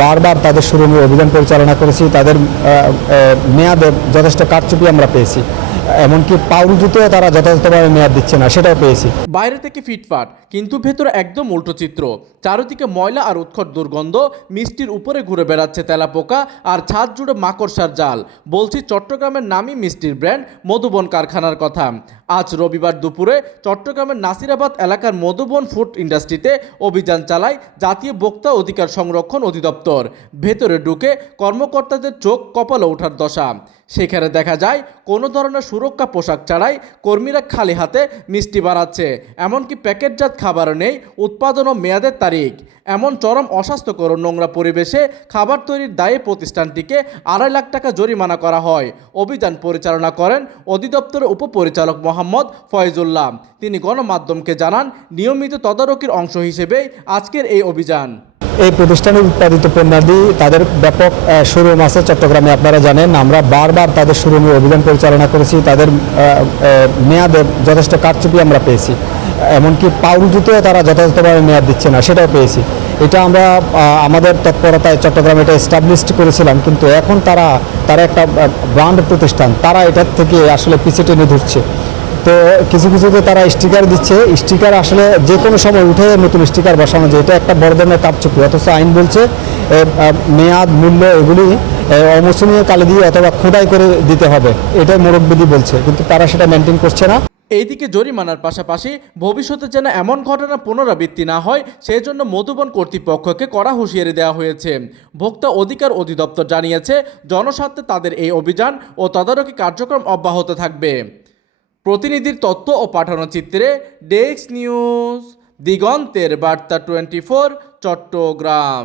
বারবার তাদের শোরুমে অভিযান পরিচালনা করেছি, তাদের মেয়াদে যথেষ্ট কারচুপি আমরা পেয়েছি, এমনকি পাউরু জুতোও তারা যথাযথভাবে মেয়াদ দিচ্ছে না, সেটাও পেয়েছি। বাইরে থেকে ফিটফাট কিন্তু ভেতরে একদম উল্টো চিত্র। চারিদিকে ময়লা আর উৎকট দুর্গন্ধ, মিষ্টির উপরে ঘুরে বেড়াচ্ছে তেলাপোকা আর ছাদ জুড়ে মাকড়সার জাল। বলছি চট্টগ্রামের নামী মিষ্টির ব্র্যান্ড মধুবন কারখানার কথা। আজ রবিবার দুপুরে চট্টগ্রামের নাসিরাবাদ এলাকার মধুবন ফুড ইন্ডাস্ট্রিতে অভিযান চালায় জাতীয় ভোক্তা অধিকার সংরক্ষণ অধিদপ্তর। ভেতরে ঢুকে কর্মকর্তাদের চোখ কপালে ওঠার দশা। সেখানে দেখা যায় কোনো ধরনের সুরক্ষা পোশাক ছাড়াই কর্মীরা খালি হাতে মিষ্টি বানাচ্ছে, এমনকি প্যাকেটজাত খাবারও নেই উৎপাদন ও মেয়াদের তারিখ। এমন চরম অস্বাস্থ্যকর নোংরা পরিবেশে খাবার তৈরির দায়ে প্রতিষ্ঠানটিকে 2.5 লাখ টাকা জরিমানা করা হয়। অভিযান পরিচালনা করেন অধিদপ্তরের উপপরিচালক মোহাম্মদ ফয়জুল্লাহ। তিনি গণমাধ্যমকে জানান, নিয়মিত তদারকির অংশ হিসেবেই আজকের এই অভিযান। এই প্রতিষ্ঠানের উৎপাদিত পণ্যাদি তাদের ব্যাপক শোরুম আছে চট্টগ্রামে, আপনারা জানেন। আমরা বারবার তাদের শোরুমে অভিযান পরিচালনা করেছি, তাদের মেয়াদে যথেষ্ট কারচুপি আমরা পেয়েছি, এমনকি পাউরু জুতোও তারা যথাযথভাবে মেয়াদ দিচ্ছে না, সেটাও পেয়েছি। এটা আমরা আমাদের তৎপরতায় চট্টগ্রামে এটা এস্টাবলিশড করেছিলাম, কিন্তু এখন তারা একটা ব্র্যান্ড প্রতিষ্ঠান, তারা এটার থেকে আসলে পিছে টেনে ধরছে। তো কিছু কিছুতে তারা স্টিকার দিচ্ছে, স্টিকার আসলে যে কোনো সময় উঠে নতুন স্টিকার বসানো যায়, এটা একটা বড় ধরনের কারচুপি। অথচ আইন বলছে মেয়াদ, মূল্য এগুলি অমোচনীয় কালি দিয়ে অথবা খোদাই করে দিতে হবে, এটাই মোড়কবিধি বলছে, কিন্তু তারা সেটা মেনটেন করছে না। এইদিকে জরিমানার পাশাপাশি ভবিষ্যতে যেন এমন ঘটনা পুনরাবৃত্তি না হয় সেই জন্য মধুবন কর্তৃপক্ষকে কড়া হুঁশিয়ারি দেওয়া হয়েছে। ভোক্তা অধিকার অধিদপ্তর জানিয়েছে, জনস্বার্থে তাদের এই অভিযান ও তদারকি কার্যক্রম অব্যাহত থাকবে। প্রতিনিধির তথ্য ও পাঠানো চিত্রে ডেস্ক নিউজ, দিগন্তের বার্তা 24, চট্টগ্রাম।